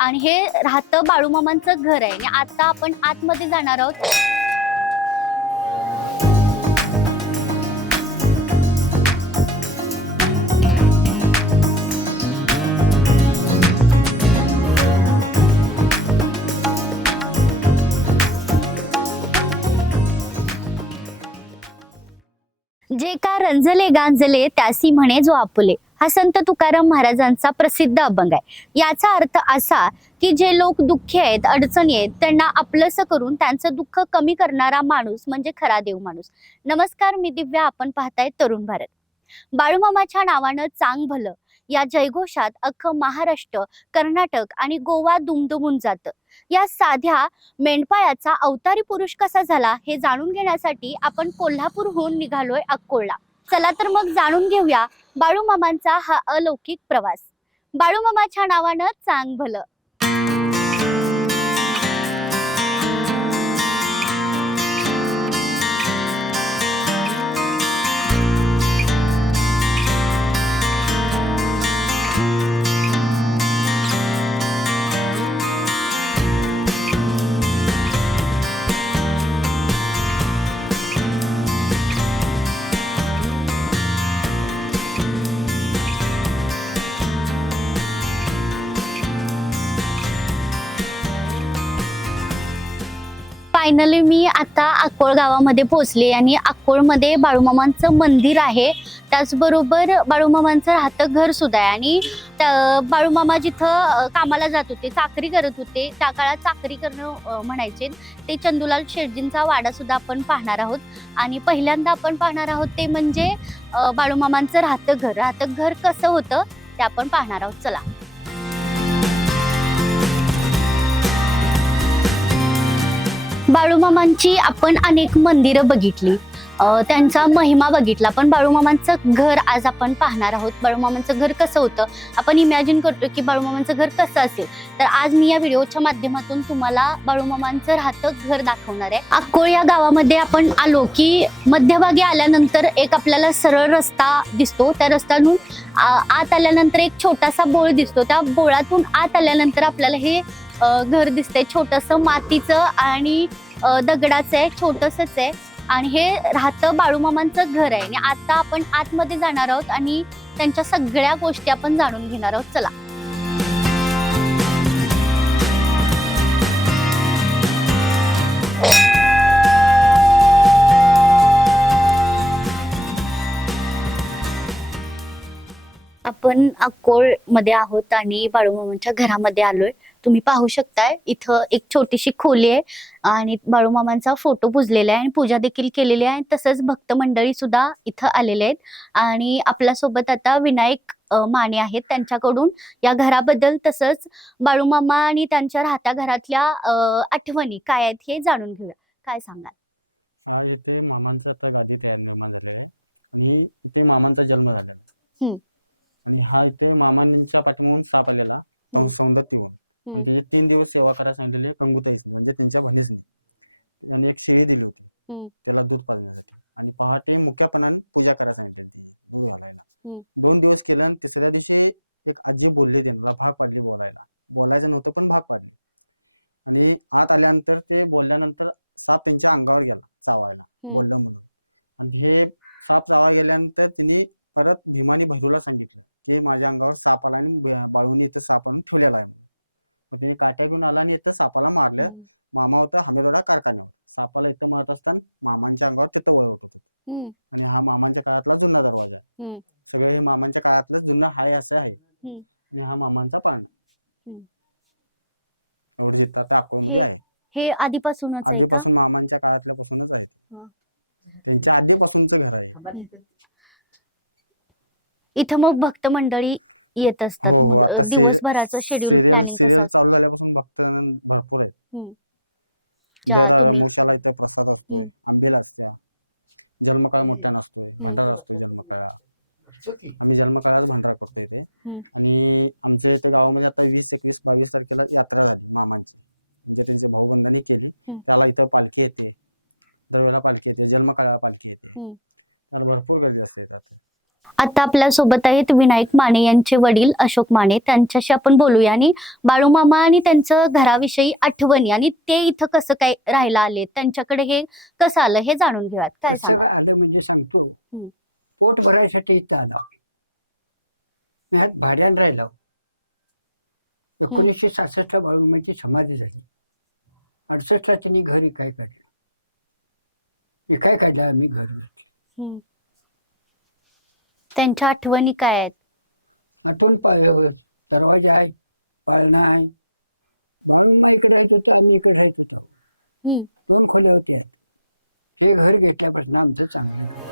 आणि हे राहतं बाळूमामांचं घर आहे आणि आता आपण आतमध्ये जाणार आहोत. जे का रंजले गांजले त्यासी म्हणे जो आपुले, हा संत तुकाराम महाराजांचा प्रसिद्ध अभंग आहे. याचा अर्थ असा की जे लोक दुःखी आहेत, अडचणी आहेत, त्यांना आपलंसं करून त्यांचं दुःख कमी करणारा माणूस म्हणजे खरा देव माणूस. नमस्कार, मी दिव्या, आपण पाहताय तरुण भारत. बाळूमामाच्या नावानं चांग भलं या जयघोषात अख्खं महाराष्ट्र, कर्नाटक आणि गोवा दुमदुमून जातं. या साध्या मेंढपाळाचा अवतारी पुरुष कसा झाला हे जाणून घेण्यासाठी आपण कोल्हापूरहून निघालोय अक्कोळला. चला तर मग जाणून घेऊया बाळूमामांचा हा अलौकिक प्रवास. बाळूमामाच्या नावानं चांग भलं. फायनली मी आता अक्कोळ गावामध्ये पोहोचले आणि अक्कोळमध्ये बाळूमामांचं मंदिर आहे, त्याचबरोबर बाळूमामांचं राहतं घर सुद्धा आहे. आणि बाळूमामा जिथं कामाला जात होते, चाकरी करत होते, त्या काळात चाकरी करणं म्हणायचे ते चंदूलाल शेटजींचा वाडा सुद्धा आपण पाहणार आहोत. आणि पहिल्यांदा आपण पाहणार आहोत ते म्हणजे बाळूमामांचं राहतं घर कसं होतं ते आपण पाहणार आहोत. चला. बाळूमामांची आपण अनेक मंदिरं बघितली, त्यांचा महिमा बघितला, पण बाळूमामांचं घर आज आपण पाहणार आहोत. बाळूमामांचं घर कसं होतं, आपण इमॅजिन करतो की बाळूमामांचं घर कसं असेल, तर आज मी या व्हिडिओच्या माध्यमातून तुम्हाला बाळूमामांचं राहतं घर दाखवणार आहे. अक्कोळ या गावामध्ये आपण आलो की मध्यभागी आल्यानंतर एक आपल्याला सरळ रस्ता दिसतो. त्या रस्त्यातून आत आल्यानंतर एक छोटासा बोळ दिसतो. त्या बोळातून आत आल्यानंतर आपल्याला हे घर दिसतंय, छोटंसं मातीचं आणि दगडाचं आहे, छोटंसंच आहे. आणि हे राहतं बाळूमामांचं घर आहे आणि आता आपण आतमध्ये जाणार आहोत आणि त्यांच्या सगळ्या गोष्टी आपण जाणून घेणार आहोत. चला. आपण अक्कोळ मध्ये आहोत आणि बाळूमामांच्या घरामध्ये आलोय. तुम्ही पाहू शकताय इथं एक छोटीशी खोली आहे आणि बाळूमामांचा फोटो पुजलेला आहे आणि पूजा देखील केलेली आहे. तसंच भक्त मंडळी सुद्धा इथं आलेले आहेत आणि आपल्यासोबत आता विनायक माने आहेत, त्यांच्याकडून या घराबद्दल तसंच बाळूमामा आणि त्यांच्या राहत्या घरातल्या आठवणी काय आहेत हे जाणून घेऊया. काय सांगाल? हा, इथे मामांचं आता गादी तयार निर्माण झालेलं आहे आणि इथे मामांचा जन्म झालेला आहे. आणि हा इथे मामांच्या पाठीमागून साप आलेला सौंदत्य येऊन आणि त्याचे 3 दिवस सेवा करायला सांगितलेले कंगुताईसनी, म्हणजे त्यांच्या भनेसनी. त्यांनी एक शेळी दिली होती त्याला दूध पाजण्यासाठी आणि पहाटे मुक्यापणाने पूजा करायला सांगितली, ती दूध घालायला. 2 दिवस केलं आणि तिसऱ्या दिवशी एक आजी बोलली, त्यांना भाग पाडली, बोलायचं नव्हतं पण भाग पाडली. आणि आत आल्यानंतर ते बोलल्यानंतर साप त्यांच्या अंगावर गेला चावायला, बोललं म्हणून. आणि हे साप चावायला गेल्यानंतर तिने परत भीमानी भैरूला सांगितलं की माझ्या अंगावर साप आला आणि बाळूने इथं साप आणून ठेवलेला आहे म्हणून. मग तिने काट्या घेऊन आला आणि इथं सापाला मारलं. मामा होता हमेदोडा कारखान्यावर, सापाला इथं मारत असताना मामांच्या अंगावर तिथं वळ होत होतं. आणि हा मामांच्या काळातला जुना दरवाजा आहे. सगळं हे मामांच्या काळातलं जुनं हाय असं आहे. आणि हा मामांचा पाळणा एवढं जिथं आता अक्कोळमध्ये आहे. हे आधीपासून मामांच्या काळातल्या पासूनच आहे, त्यांच्या आधीपासूनच घर आहे. इथं मग भक्त मंडळी येत असतात. हो, आता दिवसभराचं सिरियल चालू झाल्यापासून भक्त भरपूर आहेत. दर अमावस्याला इथे प्रसाद असतोय, आंबेला असत्या, जन्मकाळ मोठ्या नसतोय, भंडारा असतोय जन्मकाळा. आम्ही जन्मकाळाच भंडारा करतो इथे. आणि आमच्या इथे गावामध्ये आता 20, 21, 22 तारखेला यात्रा झाली मामांची, म्हणजे त्यांचे भाऊबंधांनी केली. त्याला इथं पालखी येते, दरवेळेला पालखी येते, जन्मकाळाला पालखी येते, त्याला भरपूर गर्दी असते इथं. आता आपल्या सोबत आहेत विनायक माने यांचे वडील अशोक माने, त्यांच्याशी आपण बोलूया आणि बाळूमामा आणि त्यांचं घराविषयी आठवणी आणि ते इथं कसं काय राहायला आले, त्यांच्याकडे हे कसं आलं हे जाणून घेऊयात. काय कसं सांगा? आलं म्हणजे सांगतो. हं. पोट भरायसाठी इथं आला. मी ह्यात भाड्यानं राहिलो. 1966 ला बाळूमामाची समाधी झाली. 68 ला त्यांनी घर इकाय काढलं. इकाय काढलं, आम्ही घर घेतलं. हं. त्यांच्या आठवणी काय आहेत? आठवण दरवाजा आहे, पाळणा आहे. बाळूमामा इकडे राहत होतं, आम्ही इकडे राहत होतो. हं. 2 खोल्या होत्या. हे घर घेतल्यापासून आमचं चांगलं झालं.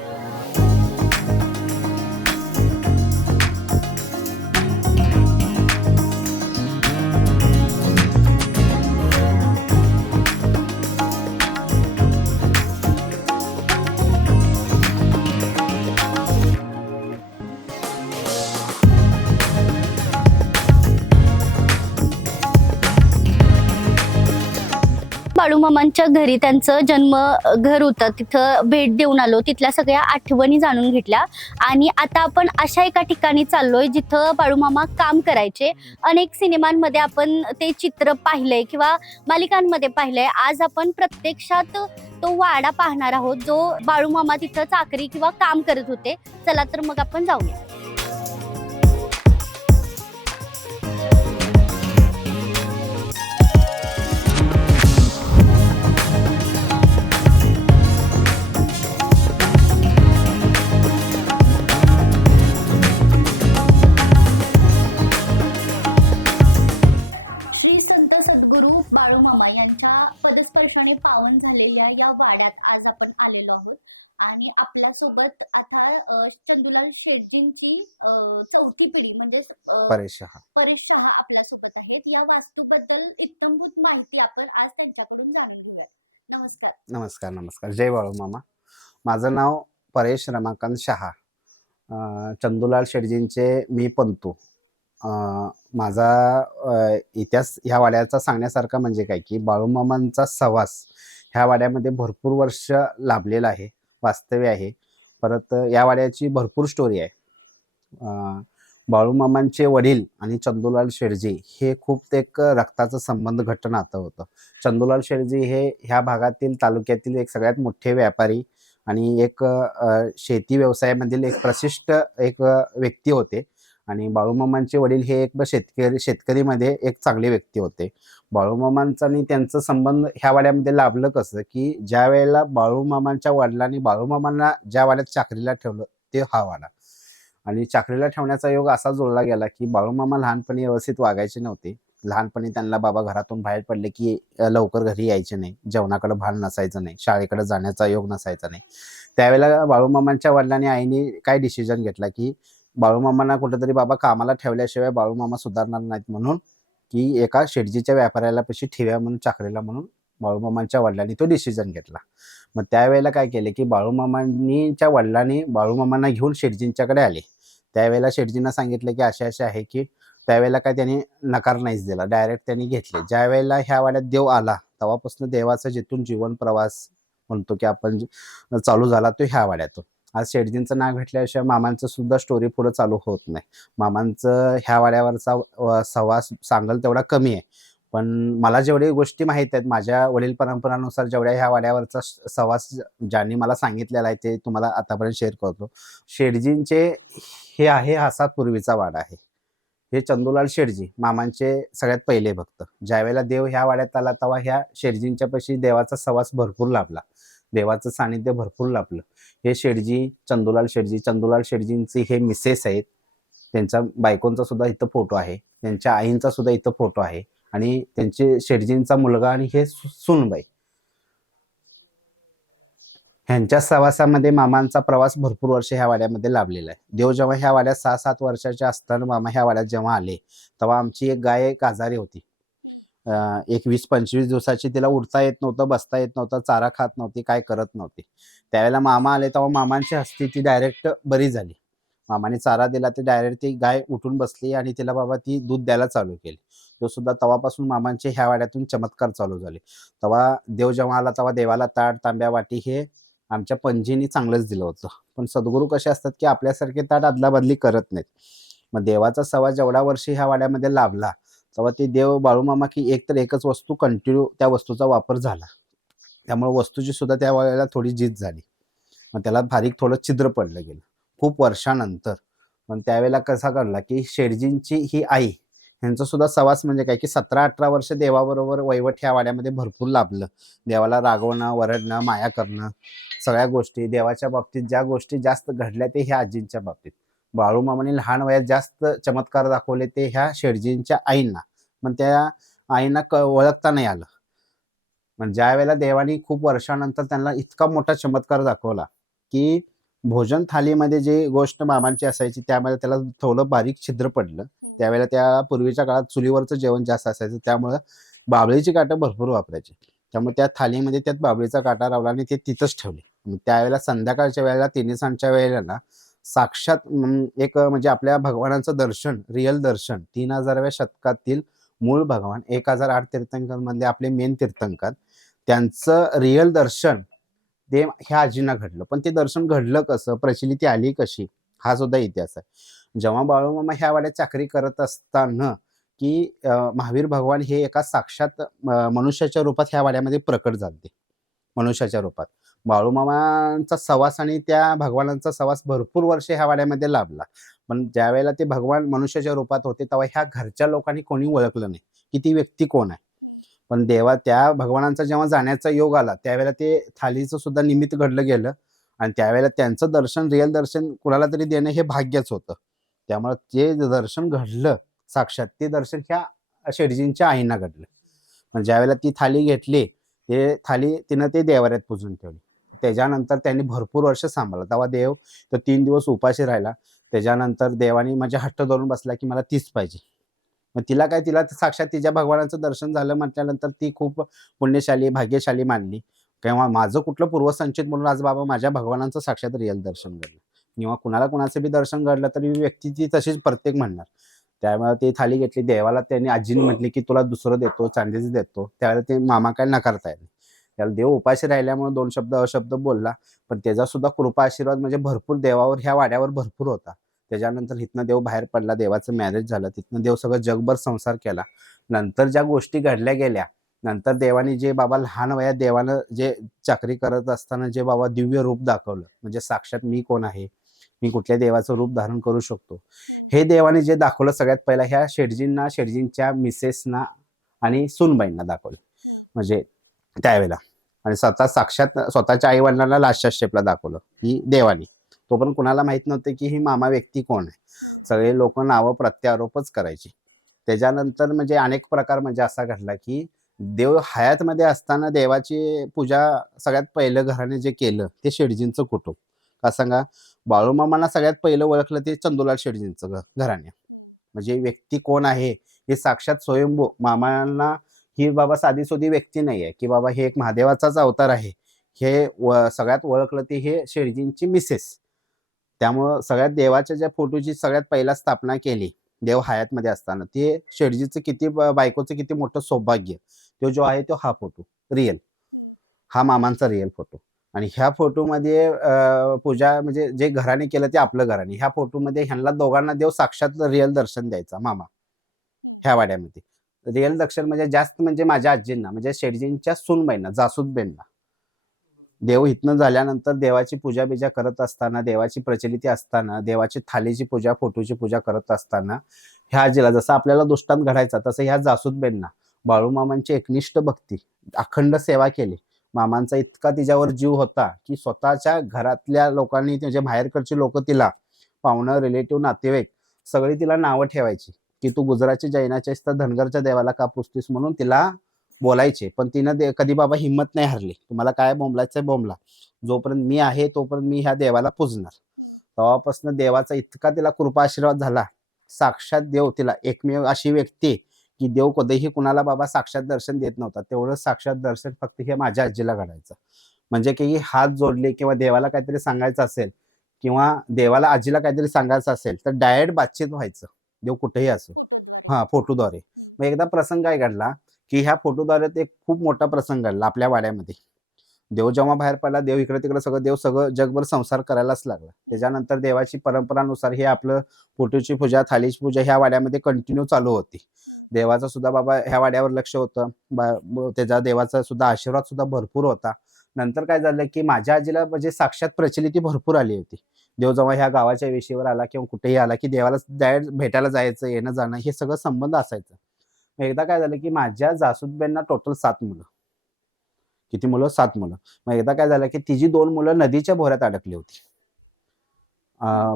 बाळूमामांच्या घरी त्यांचं जन्म घर होतं, तिथं भेट देऊन आलो, तिथल्या सगळ्या आठवणी जाणून घेतल्या. आणि आता आपण अशा एका ठिकाणी चाललोय जिथं बाळूमामा काम करायचे. अनेक सिनेमांमध्ये आपण ते चित्र पाहिलंय किंवा मालिकांमध्ये पाहिलंय. आज आपण प्रत्यक्षात तो वाडा पाहणार आहोत जो बाळूमामा तिथं चाकरी किंवा काम करत होते. चला तर मग आपण जाऊया. श्री संत सद्गुरू बाळूमामा यांच्या पदस्पर्शाने पावन झालेल्या या वाड्यात आज आपण आलेलो आहोत. आणि आपल्यासोबत आता चंदूलाल शेटजींची चौथी पिढी म्हणजे परेश शहा आपल्यासोबत आहेत. या वास्तूबद्दल इत्थंभूत माहिती आपण आज त्यांच्याकडून जाणून घेऊयात. नमस्कार. नमस्कार. नमस्कार. जय बाळूमामा. माझं नाव परेश रमाकांत शहा. चंदूलाल शेटजींचे मी पंतू. माझा इतिहास ह्या वाड्याचा सांगण्यासारखा म्हणजे काय की बाळूमामांचा सहवास ह्या वाड्यामध्ये भरपूर वर्ष लाभलेला आहे, वास्तव्य आहे. परत या वाड्याची भरपूर स्टोरी आहे. बाळूमामांचे वडील आणि चंदूलाल शेटजी हे खूप एक रक्ताचं संबंध घट्ट नातं होतं. चंदूलाल शेटजी हे ह्या भागातील तालुक्यातील एक सगळ्यात मोठे व्यापारी आणि एक शेती व्यवसायामधील एक प्रशिष्ट एक व्यक्ती होते. आणि बाळूमामांचे वडील हे एक शेतकरीमध्ये एक चांगले व्यक्ती होते. बाळूमामांचा आणि त्यांचं संबंध ह्या वाड्यामध्ये लाभलं कसं की ज्या वेळेला बाळूमामांच्या वडिलांनी बाळूमामांना ज्या वाड्यात चाकरीला ठेवलं ते हा वाडा. आणि चाकरीला ठेवण्याचा योग असा जुळला गेला की बाळूमामा लहानपणी व्यवस्थित वागायचे नव्हते. लहानपणी त्यांना बाबा घरातून बाहेर पडले की लवकर घरी यायचे नाही, जेवणाकडे भान नसायचं नाही, शाळेकडे जाण्याचा योग नसायचा नाही. त्यावेळेला बाळूमामांच्या वडिलांनी आईने काय डिसिजन घेतला की बाळूमामांना कुठेतरी बाबा कामाला ठेवल्याशिवाय बाळूमामा सुधारणार नाहीत, म्हणून की एका शेटजीच्या व्यापाऱ्याला पैसे ठेव्या म्हणून चाकरीला म्हणून बाळूमामांच्या वडिलांनी तो डिसिजन घेतला. मग त्यावेळेला काय केले की बाळूमामांच्या वडिलांनी बाळूमामांना घेऊन शेटजींच्याकडे आले. त्यावेळेला शेटजींना सांगितलं की असे असे आहे की त्यावेळेला काय त्यांनी नकार नाहीच दिला, डायरेक्ट त्यांनी घेतले. ज्या वेळेला ह्या वाड्यात देव आला तेव्हापासून देवाचा जिथून जीवन प्रवास म्हणतो की आपण चालू झाला तो ह्या वाड्यातून. आज शेटजींचं नाव घेतल्याशिवाय मामांचं सुद्धा स्टोरी पुढे चालू होत नाही. मामांचं ह्या वाड्यावरचा सहवास सांगाल तेवढा कमी आहे. पण मला जेवढे गोष्टी माहीत आहेत माझ्या वडील परंपरानुसार जेवढ्या ह्या वाड्यावरचा सहवास ज्यांनी मला सांगितलेला आहे ते तुम्हाला आतापर्यंत शेअर करतो. शेटजींचे हे आहे असा पूर्वीचा वाडा आहे. हे चंदूलाल शेटजी मामांचे सगळ्यात पहिले भक्त. ज्यावेळेला देव ह्या वाड्यात आला तेव्हा ह्या शेटजींच्या पाशी देवाचा सहवास भरपूर लाभला, देवाचं सानिध्य भरपूर लाभलं. हे शेटजी चंदूलाल शेटजींचे हे मिसेस आहेत. त्यांच्या बायकोंचा सुद्धा इथं फोटो आहे, त्यांच्या आईंचा सुद्धा इथं फोटो आहे आणि त्यांचे शेटजींचा मुलगा आणि हे सूनबाई. ह्यांच्या सहवासामध्ये मामांचा प्रवास भरपूर वर्ष ह्या वाड्यामध्ये लाभलेला आहे. देव जेव्हा ह्या वाड्यात 6-7 वर्षाचे असताना मामा ह्या वाड्यात जेव्हा आले तेव्हा आमची एक गाय एक आजारी होती. एक 20-25 दिवसाची, तिला उठता येत नव्हतं, बसता येत नव्हतं, चारा खात नव्हती, काय करत नव्हती. त्यावेळेला मामा आले तेव्हा मामांची हस्ती ती डायरेक्ट बरी झाली. मामाने चारा दिला ते डायरेक्ट ती गाय उठून बसली आणि तिला बाबा ती दूध द्यायला चालू केली. तो सुद्धा तेव्हापासून मामांचे ह्या वाड्यातून चमत्कार चालू झाले. तेव्हा देव जेव्हा आला तेव्हा देवाला ताट तांब्या वाटी हे आमच्या पणजीने चांगलंच दिलं होतं. पण सद्गुरू कसे असतात की आपल्यासारखे ताट अदलाबदली करत नाहीत. मग देवाचा सवा जेवढ्या वर्षी ह्या वाड्यामध्ये लाभला तेव्हा ते देव बाळूमामा की एक तर एकच वस्तू कंटिन्यू त्या वस्तूचा वापर झाला. त्यामुळे वस्तूची सुद्धा त्या वेळेला थोडी जीत झाली. मग त्याला बारीक थोडं छिद्र पडलं गेलं खूप वर्षानंतर. पण त्यावेळेला कसा घडला की शेठजींची ही आई यांचं सुद्धा सवास म्हणजे काय की 17-18 वर्ष देवाबरोबर वैवट ह्या वाड्यामध्ये भरपूर लाभलं. देवाला रागवणं, वरडणं, माया करणं, सगळ्या गोष्टी देवाच्या बाबतीत ज्या गोष्टी जास्त घडल्या ते ह्या आजींच्या बाबतीत. बाळूमामाने लहान वयात जास्त चमत्कार दाखवले ते ह्या शेठजींच्या आईंना. पण त्या आईंना ओळखता नाही आलं. पण ज्या वेळेला देवानी खूप वर्षानंतर त्यांना इतका मोठा चमत्कार दाखवला की भोजन थालीमध्ये जे गोष्ट मामांची असायची त्यामध्ये त्याला थोडं बारीक छिद्र पडलं. त्यावेळेला त्या पूर्वीच्या काळात चुलीवरचं जेवण जास्त असायचं त्यामुळं बाबळीची काठं भरपूर वापरायची. त्यामुळे त्या थालीमध्ये त्यात बाबळीचा काटा लावला आणि ते तिथंच ठेवले. त्यावेळेला संध्याकाळच्या वेळेला तिन्ही सांजच्या वेळेला ना साक्षात एक म्हणजे आपल्या भगवानाचं दर्शन, रिअल दर्शन 3000व्या शतकातील मूळ भगवान 1008 तीर्थंकर मधले आपले मेन तीर्थंकर त्यांचं रिअल दर्शन ते ह्या आजींना घडलं. पण ते दर्शन घडलं कसं, प्रचलिती आली कशी, हा सुद्धा इतिहास आहे. जेव्हा बाळूमामा ह्या वाड्यात चाकरी करत असताना की महावीर भगवान हे एका साक्षात मनुष्याच्या रूपात ह्या वाड्यामध्ये प्रकट झाले. मनुष्याच्या रूपात बाळूमामांचा सवास आणि त्या भगवानांचा सवास भरपूर वर्ष ह्या वाड्यामध्ये लाभला. पण ज्यावेळेला ते भगवान मनुष्याच्या रूपात होते तेव्हा ह्या घरच्या लोकांनी कोणी ओळखलं नाही की ती व्यक्ती कोण आहे. पण देवा त्या भगवानांचा जेव्हा जाण्याचा योग आला त्यावेळेला ते थालीचं सुद्धा निमित्त घडलं गेलं आणि त्यावेळेला त्यांचं दर्शन, रिअल दर्शन कुणाला तरी देणं हे भाग्यच होतं. त्यामुळे जे दर्शन घडलं साक्षात ते दर्शन ह्या शेठजींच्या आईंना घडलं. पण ज्यावेळेला ती थाली घेतली ते थाली तिनं ते देवाऱ्यात पुजून ठेवली. त्याच्यानंतर त्यांनी भरपूर वर्ष सांभाळलं. तेव्हा देव तर 3 दिवस उपाशी राहिला. त्याच्यानंतर देवानी माझ्या हट्ट धरून बसला की मला तीच पाहिजे. मग तिला साक्षात तिच्या भगवानाचं दर्शन झालं म्हटल्यानंतर ती खूप पुण्यशाली, भाग्यशाली मानली. किंवा माझं कुठलं पूर्वसंचित म्हणून आज बाबा माझ्या भगवानाचं साक्षात रिअल दर्शन घडलं. किंवा कुणाचं बी दर्शन घडलं तरी व्यक्ती ती तशीच प्रत्येक म्हणणार. त्यामुळे ती थाली घेतली देवाला. त्यांनी आजीने म्हटली की तुला दुसरं देतो, चांदीचं देतो. त्यावेळेला ते मामा काय नकारता येईल. त्याला देव उपाशी राहिल्यामुळे 2 शब्द अशब्द बोलला. पण त्याचा सुद्धा कृपा आशीर्वाद म्हणजे भरपूर देवावर ह्या वाड्यावर भरपूर होता. त्याच्यानंतर इथनं देव बाहेर पडला, देवाचं मॅरेज झालं. तिथनं देव सगळं जगभर संसार केला. नंतर ज्या गोष्टी घडल्या गेल्या नंतर देवाने जे बाबा लहान वयात देवानं जे चाकरी करत असताना जे बाबा दिव्य रूप दाखवलं म्हणजे साक्षात मी कोण आहे, मी कुठल्या देवाचं रूप धारण करू शकतो, हे देवाने जे दाखवलं सगळ्यात पहिला ह्या शेठजींना, शेठजींच्या मिसेसना आणि सूनबाईंना दाखवलं. म्हणजे त्यावेळेला आणि साक्षात स्वतःच्या आई वडिलांना लास्टच्या स्टेपला दाखवलं की देवानी. तो पण कुणाला माहित नव्हतं की ही मामा व्यक्ती कोण आहे. सगळे लोक नावं प्रत्यारोपच करायची. त्याच्यानंतर म्हणजे अनेक प्रकार म्हणजे असा घडला की देव हयातमध्ये असताना देवाची पूजा सगळ्यात पहिलं घराने जे केलं ते शेठजींचं कुटुंब. का सांगा, बाळूमामांना सगळ्यात पहिलं ओळखलं ते चंदूलाल शेठजींचं घराणे. म्हणजे व्यक्ती कोण आहे हे साक्षात स्वयंभू मामांना ही बाबा साधी सोधी व्यक्ती नाही आहे की बाबा हे एक महादेवाचाच अवतार आहे हे सगळ्यात ओळखलं ते हे शेठजींची मिसेस. त्यामुळं सगळ्यात देवाच्या ज्या फोटोची सगळ्यात पहिला स्थापना केली देव हयातमध्ये असताना ते शेठजीचं किती बायकोचं किती मोठं सौभाग्य. तो जो आहे तो हा फोटो रिअल, हा मामांचा रिअल फोटो. आणि ह्या फोटोमध्ये पूजा म्हणजे जे घराने केलं ते आपलं घराने. ह्या फोटोमध्ये ह्यांना दोघांना देव साक्षात रिअल दर्शन द्यायचा मामा ह्या वाड्यामध्ये. रिअल दर्शन म्हणजे जास्त म्हणजे माझ्या आजींना म्हणजे शेठजींच्या सूनबाईंना, जासूदबाईंना. देव इथनं झाल्यानंतर देवाची पूजा बिजा करत असताना, देवाची प्रचलिती असताना, देवाची थालीची पूजा, फोटोची पूजा करत असताना ह्या आजीला जसं आपल्याला दृष्टांत घडायचा तसं ह्या जासूदबाईंना बाळूमामांची एकनिष्ठ भक्ती, अखंड सेवा केली. मामांचा इतका तिच्यावर जीव होता की स्वतःच्या घरातल्या लोकांनी म्हणजे बाहेरकडची लोक तिला पाहुणं, रिलेटिव्ह, नातेवाईक सगळी तिला नावं ठेवायची की तू गुजरातच्या जैनाच्या तर धनगरच्या देवाला का पुजतीस म्हणून तिला बोलायचे. पण तिनं कधी बाबा हिंमत नाही हरली. तुम्हाला काय बोंबलायचंय बोंबला, जोपर्यंत मी आहे तोपर्यंत मी ह्या देवाला पूजणार. तेव्हापासून देवाचा इतका तिला कृपा आशीर्वाद झाला. साक्षात देव तिला एकमेव अशी व्यक्ती की देव कधीही कुणाला बाबा साक्षात दर्शन देत नव्हता. तेवढं साक्षात दर्शन फक्त हे माझ्या आजीला घडायचं. म्हणजे की हात जोडले किंवा देवाला काहीतरी सांगायचं असेल किंवा देवाला आजीला काहीतरी सांगायचं असेल तर डायरेक्ट बातचीत व्हायचं. देव कुठेही असेल फोटोद्वारे. हा फोटोद्वारे. मग एकदा प्रसंग काय घडला की ह्या फोटोद्वारे एक खूप मोठा प्रसंग घडला आपल्या वाड्यामध्ये. देव जेव्हा बाहेर पडला, देव इकडे तिकडे देव सगळं जगभर संसार करायलाच लागला. त्याच्यानंतर देवाची परंपरानुसार हे आपलं फोटोची पूजा, थाळीची पूजा ह्या वाड्यामध्ये कंटिन्यू चालू होती. देवाचं सुद्धा बाबा ह्या वाड्यावर लक्ष होतं. त्याचा देवाचा सुद्धा आशीर्वाद सुद्धा भरपूर होता. नंतर काय झालं की माझ्या आजीला म्हणजे साक्षात प्रचलिती भरपूर आली होती. देव जेव्हा ह्या गावाच्या वेशीवर आला किंवा कुठेही आला की देवाला भेटायला जायचं, येणं जाणं हे सगळं संबंध असायचं. एकदा काय झालं की माझ्या जासूदबाईंना टोटल 7 मुलं. किती मुलं? 7 मुलं. मग एकदा काय झालं की तिची 2 मुलं नदीच्या भोऱ्यात अडकली होती.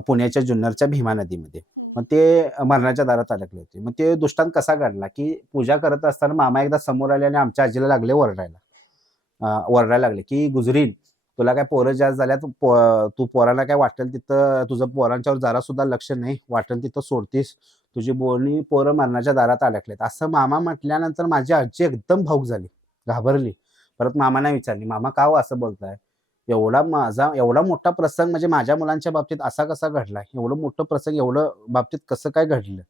पुण्याच्या जुन्नरच्या भीमा नदीमध्ये. मग ते मरणाच्या दारात अडकले होते. मग ते दृष्टांत कसा घडला की पूजा करत असताना मामा एकदा समोर आले आणि आमच्या आजीला लागले ओरडायला लागले की गुजरीन, तुला काय पोरं जास्त झाल्या, तू पोराला काय वाटेल तिथं, तुझं पोरांच्यावर जरा सुद्धा लक्ष नाही, वाटेल तिथं सोडतीस, तुझी बोलणी पोरं मरणाच्या दारात अडकलेत, असं मामा म्हटल्यानंतर माझी आजी एकदम भाऊक झाली, घाबरली. परत मामांना विचारली, मामा का हो असं बोलताय? एवढा मोठा प्रसंग म्हणजे माझ्या मुलांच्या बाबतीत असा कसा घडलाय? एवढं मोठं प्रसंग एवढं बाबतीत कसं काय घडलं?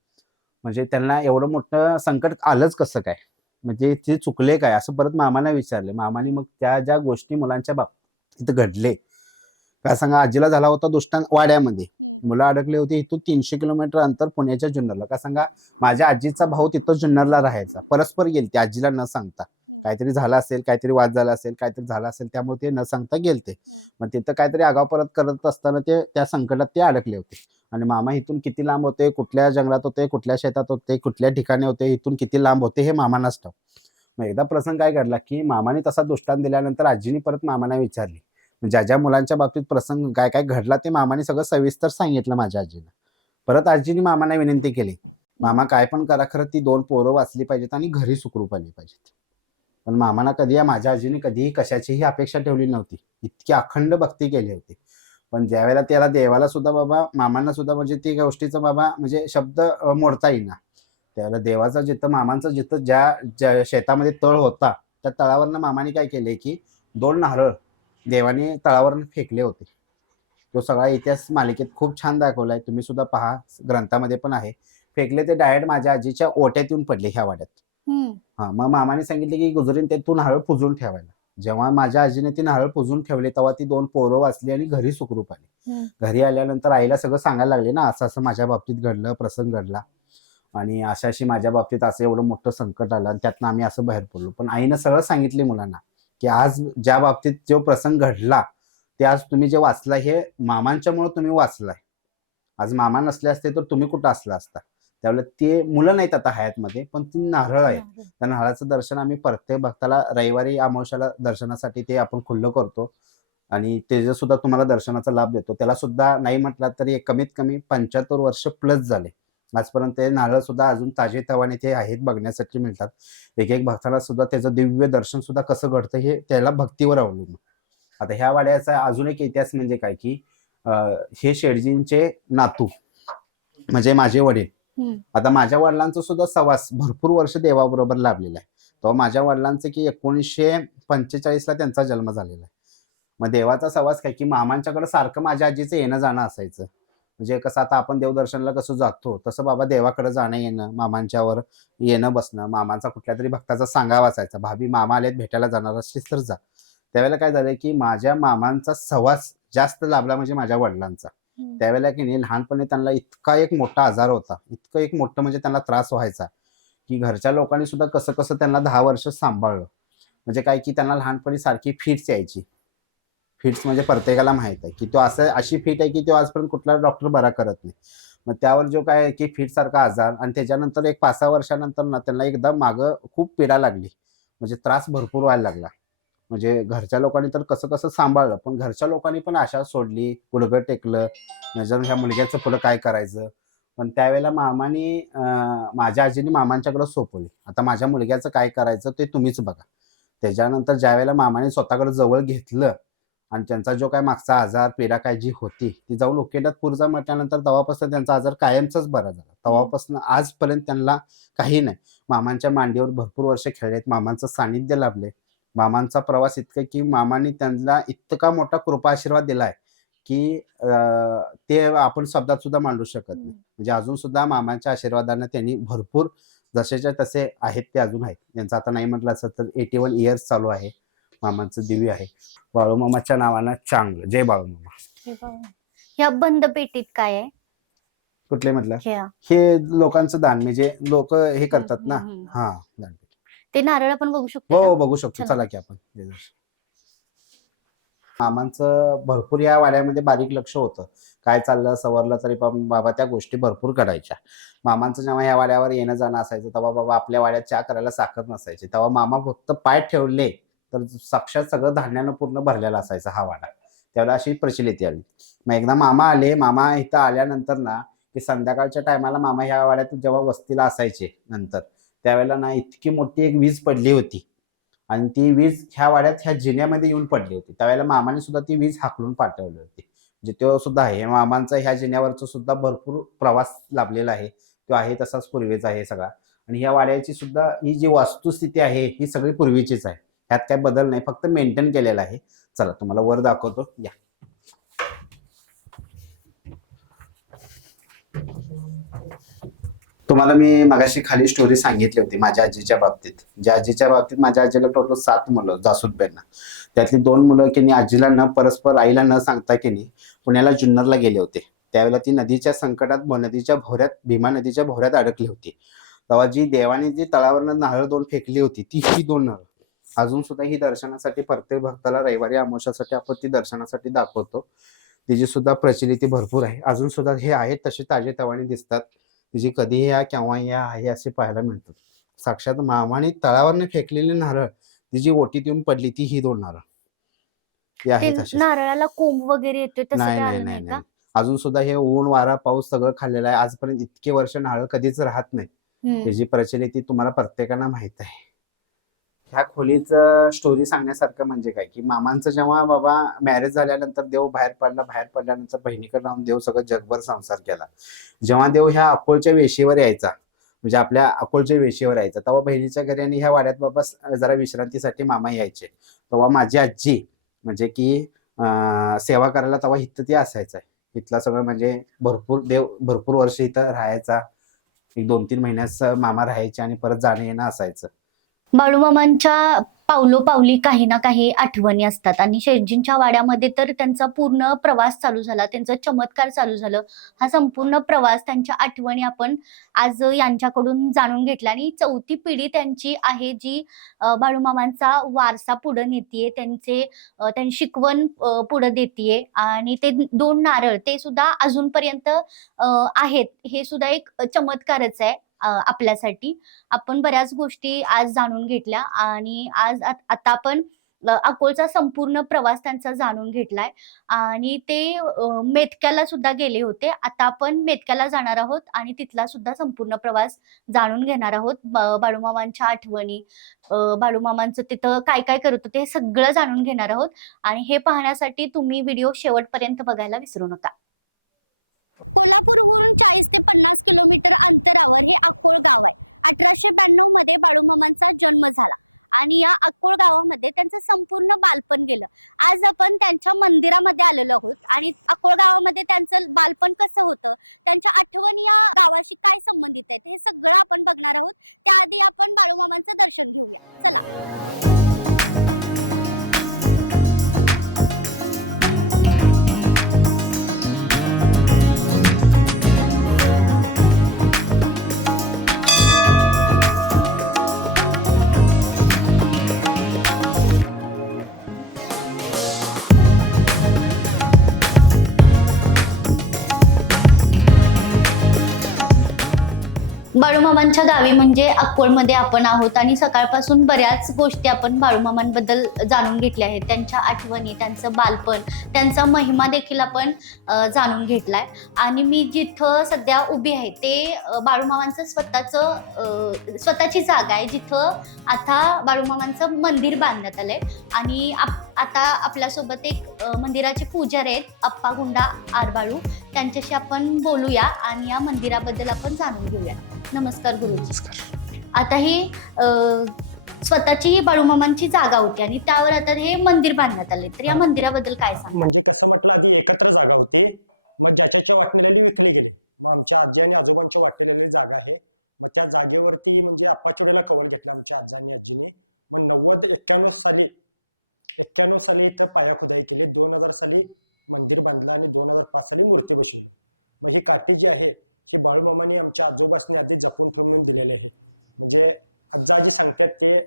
म्हणजे त्यांना एवढं मोठं संकट आलंच कसं काय? म्हणजे ते चुकले काय? असं परत मामांना विचारले. मामाने मग त्या ज्या गोष्टी मुलांच्या बाबतीत घडले, काय सांगा, आजीला झाला होता दुष्टांत वाड्यामध्ये. मुलं अडकले होते इथून 300 किलोमीटर अंतर पुण्याच्या जुन्नरला. का सांगा, माझ्या आजीचा भाऊ तिथं जुन्नरला राहायचा. परस्पर गेलते आजीला न सांगता. काहीतरी झालं असेल, काहीतरी वाद झाला असेल, काहीतरी झालं असेल, त्यामुळे ते न सांगता गेलते. मग तिथं काहीतरी आगाव परत करत असताना ते त्या संकटात ते अडकले होते. आणि मामा इथून किती लांब होते, कुठल्या जंगलात होते, कुठल्या शेतात होते, कुठल्या ठिकाणी होते, इथून किती लांब होते हे मामांनाच ठाऊक. मग एकदा प्रसंग काय घडला की मामाने तसा दृष्टांत दिल्यानंतर आजीने परत मामांना विचारली. ज्या ज्या मुलांच्या बाबतीत प्रसंग काय काय घडला ते मामाने सगळं सविस्तर सांगितलं माझ्या आजीला. परत आजीने मामांना विनंती केली, मामा काय पण करा, खरं ती 2 पोरं वाचली पाहिजेत आणि घरी सुखरूप आली पाहिजेत. पण मामाना माझ्या आजीने कधीही कशाचीही अपेक्षा ठेवली नव्हती. इतकी अखंड भक्ती केली होती. पण ज्यावेळेला त्याला देवाला सुद्धा बाबा, मामांना सुद्धा म्हणजे ती गोष्टीचा बाबा म्हणजे शब्द मोडता येईना. त्यावेळेला देवाचा जिथं मामांचं जिथं ज्या शेतामध्ये तळ होता, त्या तळावरनं मामाने काय केले की 2 नारळ देवाने तळावर फेकले होते. तो सगळा इतिहास मालिकेत खूप छान दाखवलाय, तुम्ही सुद्धा पहा, ग्रंथामध्ये पण आहे. फेकले ते डायरेक्ट माझ्या आजीच्या ओट्यात येऊन पडले ह्या वाड्यात. मग मामाने सांगितले की गुजरीन ते तू नारळ पुजून ठेवायला. जेव्हा माझ्या आजीने ती नारळ पुजून ठेवले तेव्हा ती 2 पोरं वाचली आणि घरी सुखरूप आली. घरी आल्यानंतर आईला सगळं सांगायला लागले ना, असं असं माझ्या बाबतीत घडलं, प्रसंग घडला आणि अशी माझ्या बाबतीत असं एवढं मोठं संकट आलं आणि त्यातनं आम्ही असं बाहेर पडलो. पण आईनं सगळं सांगितले मुलांना की आज ज्या बाबतीत जो प्रसंग घडला ते आज तुम्ही जे वाचला हे मामांच्यामुळे तुम्ही वाचलाय. आज मामा नसले असते तर तुम्ही कुठं असला असता. त्यावेळेला ते मुलं नाहीत आता हयातमध्ये, पण ती नारळ आहेत. त्या नारळाचं दर्शन आम्ही प्रत्येक भक्ताला रविवारी अमावस्याला दर्शनासाठी ते आपण खुल्लं करतो आणि त्याचं सुद्धा तुम्हाला दर्शनाचा लाभ देतो. त्याला सुद्धा नाही म्हटलं तरी कमीत कमी 75 वर्ष प्लस झाले. आजपर्यंत ते नारळ सुद्धा अजून ताजेतवाने ते आहेत, बघण्यासाठी मिळतात. एक भक्ताला सुद्धा त्याचं दिव्य दर्शन सुद्धा कसं घडतं हे त्याला भक्तीवर अवलंबून. आता ह्या वाड्याचा अजून एक इतिहास म्हणजे काय की हे शेडजींचे नातू म्हणजे माझे वडील. आता माझ्या वडिलांचं सुद्धा सहवास भरपूर वर्ष देवाबरोबर लाभलेला आहे. तो माझ्या वडिलांचं की 1945ला त्यांचा जन्म झालेला आहे. मग देवाचा सहवास काय की मामांच्याकडे सारखं माझ्या आजीचं येणं जाणं असायचं. म्हणजे कसं आता आपण देवदर्शनाला कसं जातो तसं बाबा देवाकडे जाणं येणं, मामांच्यावर येणं बसणं. मामांचा कुठल्या तरी भक्ताचा सांगा वाचायचा, भाभी मामा आलेत, भेटायला जाणार असलीस तर जा. त्यावेळेला काय झालंय की माझ्या मामांचा सहवास जास्त लाभला म्हणजे माझ्या वडिलांचा. त्यावेळेला की नाही लहानपणी त्यांना इतका एक मोठा आजार होता, इतकं एक मोठं म्हणजे त्यांना त्रास व्हायचा की घरच्या लोकांनी सुद्धा कसं कसं त्यांना 10 वर्ष सांभाळलं. म्हणजे काय की त्यांना लहानपणी सारखी फिट्स यायची. फिट्स म्हणजे प्रत्येकाला माहित आहे की तो अशी फिट आहे की तो आजपर्यंत कुठला डॉक्टर बरा करत नाही. मग त्यावर जो काय की फिट सारखा आजार आणि त्याच्यानंतर एक 5-6 वर्षानंतर ना त्यांना एकदम मागं खूप पीडा लागली, म्हणजे त्रास भरपूर व्हायला लागला. म्हणजे घरच्या लोकांनी तर कसं कसं सांभाळलं, पण घरच्या लोकांनी पण आशा सोडली, गुडघं टेकलं, नजर ह्या मुलग्याचं पुढं काय करायचं. पण त्यावेळेला मामाने माझ्या आजीने मामांच्याकडे सोपवली, आता माझ्या मुलग्याचं काय करायचं ते तुम्हीच बघा. त्याच्यानंतर ज्या वेळेला मामाने स्वतःकडे जवळ घेतलं आणि त्यांचा जो काय मागचा आजार पीडा काय जी होती ती जाऊन उकेंडात पुरजा म्हटल्यानंतर तेव्हापासून त्यांचा आजार कायमचाच बरा झाला. तेव्हापासून आजपर्यंत त्यांना काही नाही. मामांच्या मांडीवर भरपूर वर्ष खेळलेत, मामांचं सानिध्य लाभले. मामांचा प्रवास इतका की मामांनी त्यांना इतका मोठा कृपा आशीर्वाद दिलाय की ते आपण शब्दात सुद्धा मांडू शकत नाही. म्हणजे अजून सुद्धा मामांच्या आशीर्वादाने त्यांनी भरपूर जसेच्या तसे आहेत ते अजून आहेत. त्यांचं आता नाही म्हटलं असं तर 81 इयर्स चालू आहे मामांचं दिव्य आहे. बाळूमामाच्या नावानं चांगलं. जय बाळूमामा. या बंद पेटीत काय आहे? कुठले म्हटलं? हे लोकांचं दान, म्हणजे लोक हे करतात ना. हा, दानपेटी. ते नारळ आपण बघू शकतो. हो बघू शकतो, चला की आपण. मामांचं भरपूर या वाड्यामध्ये बारीक लक्ष होतं. काय चाललं सवरलं तरी पण बाबा त्या गोष्टी भरपूर करायच्या. मामांचं जेव्हा ह्या वाड्यावर येणं जाणं असायचं तेव्हा बाबा आपल्या वाड्यात चहा करायला साखर नसायची, तेव्हा मामा फक्त पाय ठेवले तर साक्षात सगळं धान्यानं पूर्ण भरलेला असायचा हा वाडा. त्यावेळेला अशी प्रचलिती आली. मग एकदा मामा आले. मामा इथं आल्यानंतर ना, की संध्याकाळच्या टायमाला मामा ह्या वाड्यात जेव्हा वस्तीला असायचे नंतर, त्यावेळेला ना इतकी मोठी एक वीज पडली होती आणि ती वीज ह्या वाड्यात ह्या जिन्यामध्ये येऊन पडली होती. त्यावेळेला मामाने सुद्धा ती वीज हाकलून पाठवली होती. म्हणजे तो सुद्धा आहे मामांचा ह्या जिन्यावरचा सुद्धा भरपूर प्रवास लाभलेला आहे. तो आहे तसाच पूर्वीचा आहे सगळा. आणि ह्या वाड्याची सुद्धा ही जी वास्तुस्थिती आहे ही सगळी पूर्वीचीच आहे. ह्यात काय बदल नाही, फक्त मेंटेन केलेला आहे. चला तुम्हाला वर दाखवतो, या. तुम्हाला मी मगाशी खाली स्टोरी सांगितली होती माझ्या आजीच्या बाबतीत. माझ्या आजीला टोटल 7 मुलं, जासूदबाईंना. त्यातली 2 मुलं की नाही आजीला न परस्पर आईला न सांगता की नाही पुण्याला जुन्नरला गेले होते. त्यावेळेला ती नदीच्या संकटात नदीच्या भोवऱ्यात, भीमा नदीच्या भोवऱ्यात अडकली होती. तेव्हा जी देवाने जी तळावरनं नारळ 2 फेकली होती ती ही 2 नारळ अजून सुद्धा ही दर्शनासाठी प्रत्येक भक्ताला रविवारी अमावस्यासाठी आपण ती दर्शनासाठी दाखवतो. तिची सुद्धा प्रचलिती भरपूर आहे. अजून सुद्धा हे आहेत तसे ताजे तवाने दिसतात. तिची कधीही या केव्हा या आहे असे पाहायला मिळतात. साक्षात मामाने तळावरने फेकलेली नारळ तिची ओटीत येऊन पडली ती ही 2 नारळ हे आहेत असेच. नारळाला कोंब वगैरे येते तर नाही नाही नाही नाही, अजून सुद्धा हे ऊन वारा पाऊस सगळं खाल्लेलं आहे. आजपर्यंत इतके वर्ष नारळ कधीच राहत नाही. याची प्रचलिती तुम्हाला प्रत्येकांना माहित आहे. ह्या खोलीचं स्टोरी सांगण्यासारखं म्हणजे काय की मामांचं जेव्हा बाबा मॅरेज झाल्यानंतर देव बाहेर पडल्यानंतर बहिणीकडे राहून देव सगळं जगभर संसार केला. जेव्हा देव ह्या अकोलच्या वेशीवर यायचा, म्हणजे आपल्या अकोलच्या वेशीवर यायचा, तेव्हा बहिणीच्या घरी आणि ह्या वाड्यात बाबा जरा विश्रांतीसाठी मामा यायचे. तेव्हा माझी आजी म्हणजे की सेवा करायला तेव्हा इथं ती असायचं. इथला सगळं म्हणजे भरपूर वर्ष इथं राहायचा. एक 2-3 महिन्याचं मामा राहायचे आणि परत जाणं येणं असायचं. बाळूमामांच्या पावलोपावली काही ना काही आठवणी असतात आणि शेटजींच्या वाड्यामध्ये तर त्यांचा पूर्ण प्रवास चालू झाला, त्यांचा चमत्कार चालू झालं. हा संपूर्ण प्रवास, त्यांच्या आठवणी आपण आज यांच्याकडून जाणून घेतला आणि 4थी पिढी त्यांची आहे जी बाळूमामांचा वारसा पुढे नेतीये, त्यांची शिकवण पुढे देतीये. आणि ते 2 नारळ ते सुद्धा अजूनपर्यंत आहेत. हे सुद्धा एक चमत्कारच आहे आपल्यासाठी. आपण बऱ्याच गोष्टी आज जाणून घेतल्या आणि आज आता आपण अकोलचा संपूर्ण प्रवास त्यांचा जाणून घेतलाय. आणि ते मेटक्याला सुद्धा गेले होते. आता आपण मेटक्याला जाणार आहोत आणि तिथला सुद्धा संपूर्ण प्रवास जाणून घेणार आहोत. बाळूमामांच्या आठवणी, बाळूमामांचं तिथं काय काय करत होते हे सगळं जाणून घेणार आहोत. आणि हे पाहण्यासाठी तुम्ही व्हिडिओ शेवटपर्यंत बघायला विसरू नका. कोल्हापूरहून 40 ते 50 किलोमीटर अंतरावर हे अकोळ गाव आहे. 1892 मध्ये बाळूमामांचा जन्म झाला आणि या अकोळ गावामध्ये त्यांचं संपूर्ण बालपण गेलं. आज आपण त्यांच्या मंदिरामध्ये आलेलो आहोत आणि अकोळ गावामध्ये त्यांचं बालपण कसं होतं, त्यांच्या आठवणी या गावाशी काय संबंधित आहेत हे सगळं आपण बघणार आहोत. त्याआधी आपण बाळूमामांचं दर्शन घेऊया. चला. बाळूमामांच्या गावी म्हणजे अक्कोळमध्ये आपण आहोत आणि सकाळपासून बऱ्याच गोष्टी आपण बाळूमामांबद्दल जाणून घेतल्या आहेत. त्यांच्या आठवणी, त्यांचं बालपण, त्यांचा महिमा देखील आपण जाणून घेतलाय. आणि मी जिथं सध्या उभी आहे ते बाळूमामांचं स्वतःची जागा आहे, जिथं आता बाळूमामांचं मंदिर बांधण्यात आलंय. आणि आता आपल्यासोबत एक मंदिराचे पुजारी आहेत, अप्पा गुंडा आरबाळू. त्यांच्याशी आपण बोलूया आणि या मंदिराबद्दल आपण जाणून घेऊया. नमस्कार गुरुजी. आता ही स्वतःची बाळूमामांची जागा होती आणि त्यावर आता हे मंदिर बांधण्यात आले, तर या मंदिराबद्दल काय सांगा? म्हणजे कसं म्हटलं, आधी एकत्र जागा होती, मग ज्याच्या वाटणीला विकली गेली. मग आमच्या आजी आणि आजोबांच्या वाटलेली जागा आहे. मग त्या जागेवरती म्हणजे आप्पाचोडीला कौल घेतला आमच्या आजी आणि आजीने. मग 90-91 साली 91 साली इथं पाया खुदाई केली, 2000 साली मंदिर बांधलं आणि 2005 साली मूर्ती बसवली. मग ही काठी जी आहे ही बाळूमामांनी आमच्या आजोबासनी आधी जपून ठेवून दिलेली आहे. म्हणजे आजी सांगतात ते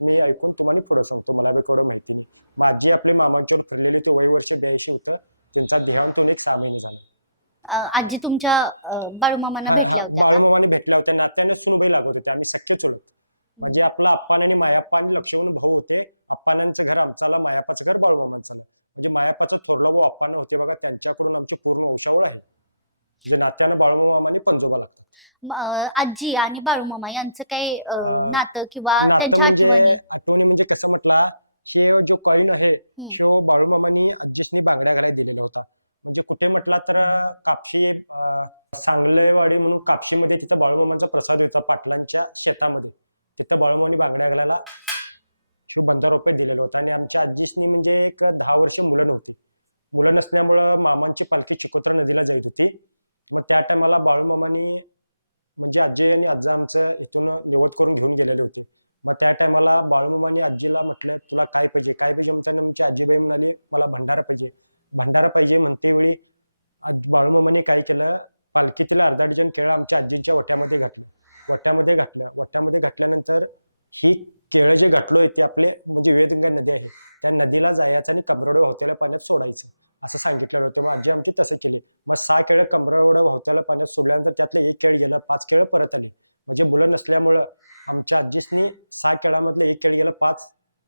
मी ऐकून तुम्हाला पुढे सांगतो, मला बी एवढं माहिती नाही. माझी आपली मामांच्यावर फिरलेली ते वय वर्ष 82 होतं. त्यांचा देहांत होऊन 6 महिने झालं. आजी तुमच्या बाळूमामांना हा भेटल्या हा होत्या? बाळूमामाने भेटल्या होत्या. नात्याने सुनबाई लागत होते, आम्ही सख्खे चुलत. म्हणजे आपला अप्पान आणि मायाप्पा आणि लक्ष्मण भाऊ होते. अप्पानांचं घर आमचाला, मायाप्पाचं घर बाळूमामांचं. म्हणजे मायाप्पाचा थोरला भाऊ अप्पानं होते बघा, त्यांच्याकडून आमची पूर्ण वंशावळ आहे. म्हणजे नात्यानं बाळूमामा आणि पंजोबा लागतात. आजी आणि बाळूमामा यांचं काही नातं किंवा नातं त्यांच्या म्हणजे आठवणी? आठवणी म्हणजे कसं म्हटला, हे जो कॉईन आहे शो बाळूमामांनी आजीसनी बांगड्या घालायला दिलेला होता. म्हणजे कुठे म्हटला तर कापशी सांगलेवाडी म्हणून कापशीमध्ये तिथं बाळूमामांचा प्रसाद होता पाटलांच्या शेतामध्ये. तिथं बाळूमामांनी बांगड्या घालायला शिव 15 रुपये दिलेलं होतं. आणि आमच्या आजीसनी म्हणजे एक 10 वर्ष मुलं नव्हती. मुलं नसल्यामुळं मामांची पालखी चिकोत्रा नदीला जात होती. मग त्या टायमाला बाळूमामांनी म्हणजे आजी आणि आजा आमचं इथून निवड करून घेऊन गेलेले होते. मग त्या टायमाला बाळूमामांनी आजीला म्हटलं तुला काय पाहिजे काय पाहिजे म्हणताना आमची आजीबाई म्हणाली मला भंडारा पाहिजे. भंडारा पाहिजे म्हणते वेळी बाळूमामांनी काय केलं, पालखीतील अर्धा डझन केळं आमच्या आजींच्या वट्यामध्ये घातलं. वट्यामध्ये घातल्यानंतर ही केळं जे घातलोय ते आपले म्हणजे वेदगंगा नदी आहे, त्या नदीला जायचं आणि कमरेएवढं वाहत्याला पाण्यात सोडायचं असं सांगितलेलं होतं. मग आजी आमची तसं केली. मग 6 केळं कमरेएवढं वाहत्याला पाण्यात सोडल्यानंतर त्यातलं 1 केळ गेलं, 5 केळं परत आली. म्हणजे मुलं नसल्यामुळं आमच्या आजीसनी 6 केळामधलं 1 केळ गेलं, 5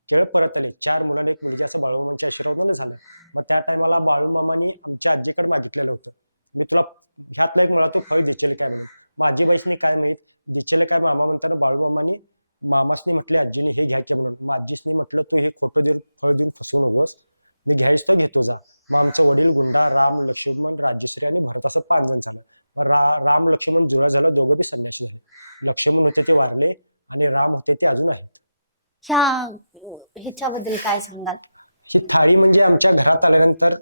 केळ परत आले. 4 मुलांना 1 मुलगी असं बाळूमामांच्या आशीर्वादानं झालं. मग त्या टायमाला बाळूमामांनी आमच्या आजीकडे मागितलेलं होतं, मी तुला ह्यातलं एक मला तू फळ दिचेल काय म्हणून. माझी बाईसनी काय माहित दिचेल काय मामा म्हणताना बाळूमामांनी मामासनी म्हटले आजीने हे घ्या की म्हणून. मग आजीसनी म्हटलं तू हे खोटं देऊन फळ देऊन फसवू नकोस, मी घ्यायच तर घेतो जा. मग आमचं वडील गुंडा, राम, लक्ष्मण, राजश्री आणि भरत असं 5 जण झालं. मग राम लक्ष्मण जुळा झालं, दोघं बी संन्यासी झाले. लक्ष्मण होते ते वारले आणि राम होते ते अजून आहेत. ह्याच्याबद्दल काय सांगाल? ही थाळी म्हणजे आमच्या घरात आल्यानंतर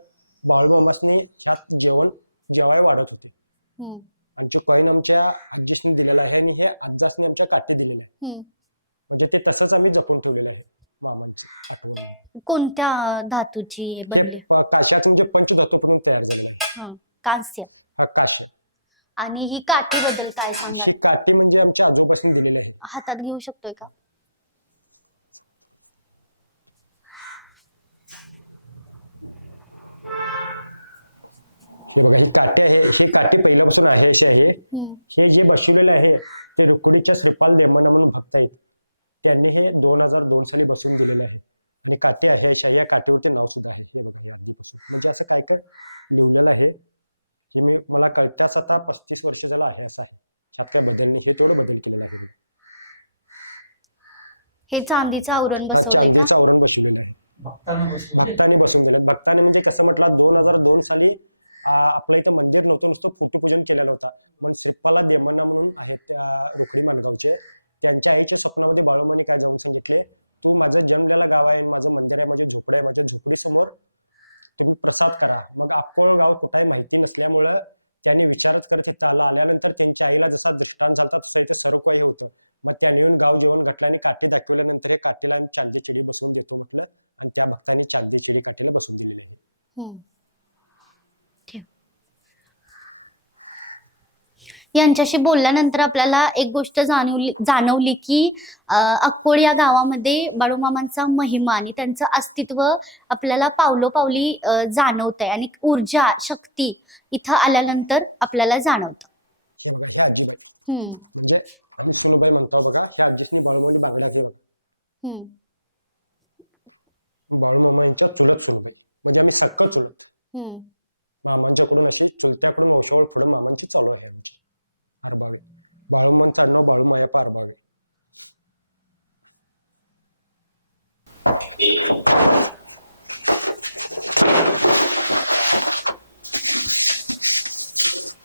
बाळूमामासनी ह्यात जेवाय वाढत होते. आमचे कॉईन आमच्या आजीसनी दिलेला आहे आणि हे आजासनी आमच्या काठी दिलेलं आहे. म्हणजे ते तसंच आम्ही जपून ठेवलेलं आहे मामांची आठवण. कोणत्या धातूची हे काश्याचं म्हणजे पंचधातूपासून तयार झालेलं आहे. कांस्य. हा काश्य. आणि ही काठी बद्दल काय ही सांगाल? काठी म्हणजे आमच्या आजोबासनी दिलेली आहे. हातात घेऊ शकतोय का? हे बघा ही काठी आहे, ही काठी पहिल्यापासून आहे अशी आहे. हे जे बसवलेलं आहे ते रुकडीच्या श्रीपाल देमना म्हणून भक्त आहेत, त्यांनी हे 2002 साली बसवून दिलेलं आहे. आणि काठी आहे अशी आहे. या काठीवरती नाव सुद्धा आहे. हे बघा हे आधीपासून म्हणजे असं काय काय लिहिलेलं आहे. हे मला कळत्यास आता 35 वर्ष झालं आहे असं आहे. ह्यात काय बदल नाही, हे तेवढं बदल केलेलं आहे. हे चांदीचं आवरण हा चांदीचं आवरण बसवलेलं आहे, भक्तांनी बसवून दिलं. भक्तांनी म्हणजे कसं म्हटलं 2002 साली आपलं इथं मंदिर नव्हतं, नुसतं फोटोपूजन केलेलं होतं. म्हणून श्रीपाला देमना म्हणून आहेत त्या रोकडी माणगावचे, त्यांच्या आईच्या स्वप्नामध्ये बाळूमामांनी काय जाऊन सांगितले, तू माझं जन्मलेलं गाव आहे, माझं मंदिर आहे, माझी झोपडी आहे, माझ्या झोपडीसमोर तुम्ही प्रसाद करा. मग अक्कोळ गाव कुठे माहिती नसल्यामुळं त्यांनी विचारच करत इथं आल्यानंतर त्यांच्या आईला जसा दृष्टांत झाला तसं इथं सर्व काही होतं. मग त्यांनी येऊन गाव जेवण घातलं आणि काठी दाखवल्यानंतर हे काठीला आम्ही चांदी चिडी बसवून देतो म्हटलं आणि त्या भक्तांनी चांदी चिडी काठीला बसवून दिलेली आहे. यांच्याशी बोलल्यानंतर आपल्याला एक गोष्ट जाणवली की अक्कोळ या गावामध्ये बाळूमामांचा महिमा आणि त्यांचं अस्तित्व आपल्याला पावलोपावली जाणवत आहे आणि ऊर्जा शक्ती इथं आल्यानंतर आपल्याला जाणवतं. हे बघा हे आजीबाई म्हणजे आम्ही सुनबाई म्हणतो बघा, ह्या आजीसनी बाळूमामांनी बांगड्या घे बघा. बाळूमामा यांच्या चुलत सुनबाई म्हणजे आम्ही सक्क चुलत. मामांच्याकडून अशी चुलत्याकडून वंशावळ पुढे मामांची चालू आहे आमची. अरबावे बाळूमामांचं आडनाव बाळूमायाप्पा अरबावे.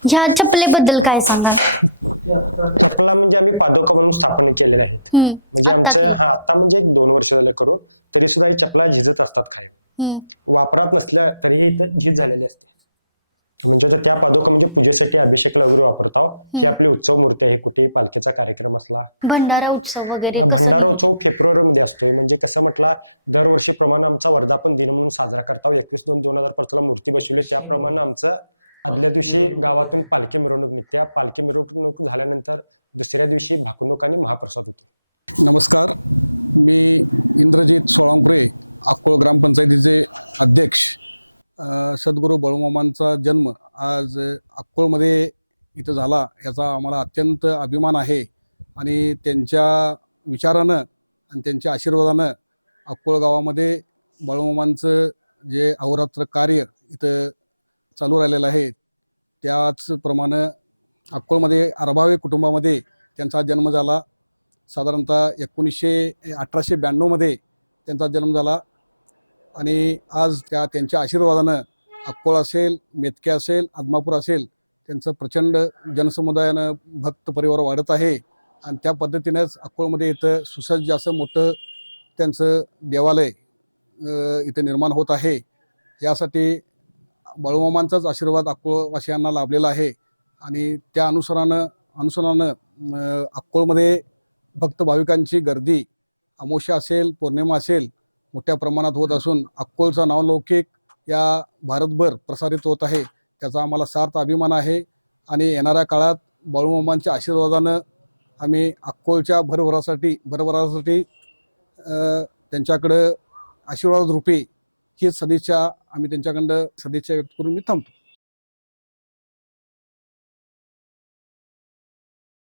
ह्या चपलेबद्दल काय सांगा? चपला म्हणजे आम्ही पादुका म्हणून स्थापन केलेल्या आहेत. म्हणजे आमचं आता म्हणजे 1-2 वर्ष झालं करून, तरी सुद्धा ही चपला झिजत असतात कायम. वापरात नसल्या तरीही इथं झीज झालेली असते. म्हणजे आता त्या पादुका म्हणजे पूजेसाठी अभिषेकला वगैरे वापरतो. ही आपली उत्सव मूर्ती आहे. कुठेही पालखीचा कार्यक्रम असला, भंडारा उत्सव वगैरे कसं भंडारा करतात? उत्सव फेब्रुवारीमध्ये असतोय. म्हणजे कसं म्हटलं, दरवर्षीप्रमाणे आमचा वर्धापन दिन म्हणून साजरा करतो. 21/2/2005 मूर्ती बसवली. त्याप्रमाणे आमचं आदल्या दिवशी गावातून पालखी मिरवणूक निघते. पालखी मिरवणूक झाल्यानंतर दुसऱ्या दिवशी भाकणूक आणि महाप्रसाद होते. नमस्कार, मी इंद्रजित सोळांकुरे, अक्कोळ ग्रामपंचायतीचे अध्यक्ष. सद्गुरू बाळूमामांचा जन्म आज अक्कोळमध्ये इथं झाला याचा आम्हाला अत्यंत अभिमान आहे. आणि त्यांच्या विचारानं आणि त्यांच्या आशीर्वादानं अक्कोळ गावामध्ये बाळूमामांचं जे अहोरात्र कार्य इथं चालू राहिलेलं आहे. त्याचप्रमाणे अक्कोळमध्ये अरभावे कुटुंबामध्ये त्यांचा जन्म झाला. साधारणतः 1892मध्ये त्यांचा जन्म झाला. आणि आज त्यांच्या आशीर्वादानं अक्कोळ असेल, मेतके असेल, आदमापूर असेल, त्यांचं प्रचंड जनसमुदायानं भक्त परिवार वाढत आहे. आणि त्या पद्धतीनंच अक्कोळमध्ये इथं सुसज्ज असं मोठं त्यांचं देवालय इथं निर्माण होत आहे. यासाठी बाळूमामांचाच आशीर्वाद अक्कोळवासियांना लाभलेला आहे. आणि त्या अनुसरणानं अक्कोळमध्ये भक्त भाविकांची गर्दी अमावस्या असेल, पौर्णिमा असेल, मोठ्या प्रमाणात होत असून अक्कोळचा नावलौकिक या भारतभर प्रसारित होत आहे. त्याचा आम्हाला सार्थ अभिमान आहे. आणि येणाऱ्या काळात बाळूमामांच्या आशीर्वादानं आम्ही अक्कोळच्या भरभरासाठी त्यांच्याकडं आशीर्वाद रूपी ही सदिच्छा आम्ही त्यांच्याकडं सदिच्छा व्यक्त करून मी थांबतो.